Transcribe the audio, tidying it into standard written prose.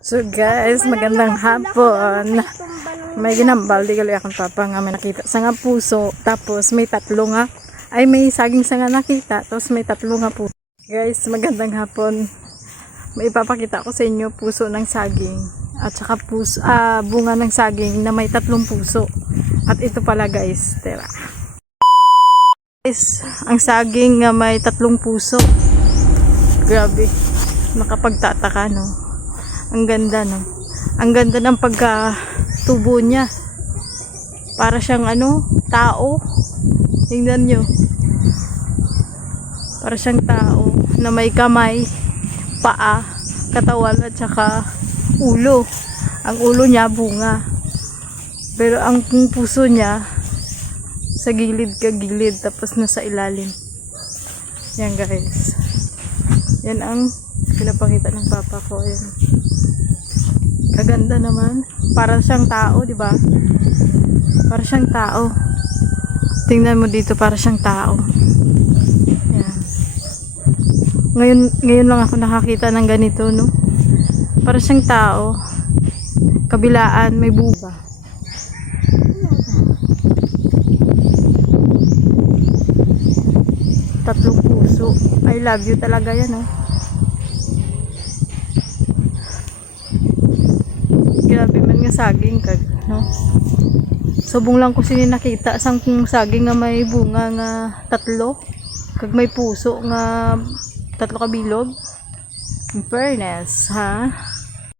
So guys, magandang hapon. May ginambal, di gali akong papa nga may nakita sa nga puso. Tapos may tatlo nga. Ay may saging sa nga nakita. Tapos may tatlo nga puso. Guys, magandang hapon. May ipapakita ko sa inyo puso ng saging. At saka puso, bunga ng saging na may tatlong puso. At ito pala guys, tera. Guys, ang saging nga may tatlong puso. Grabe, makapagtataka no. Ang ganda no. Ang ganda ng pagkatubo niya. Para siyang tao. Tingnan nyo. Para siyang tao na may kamay, paa, katawan at saka ulo. Ang ulo niya bunga. Pero ang puso niya sa gilid ka gilid tapos nasa ilalim. Yan guys. Yan ang pinapakita ng papa ko. Yan. Kaganda naman. Para siyang tao, di ba? Para siyang tao. Tingnan mo dito, para siyang tao. Yan. Ngayon lang ako nakakita ng ganito, no? Para siyang tao. Kabilaan, may buba. Tatlong puso. I love you talaga yan, oh. Grabe man nga saging kag, no? Subong lang ko sini nakita sang saging nga may bunga nga tatlo kag may puso nga tatlo ka bilog. In fairness, ha?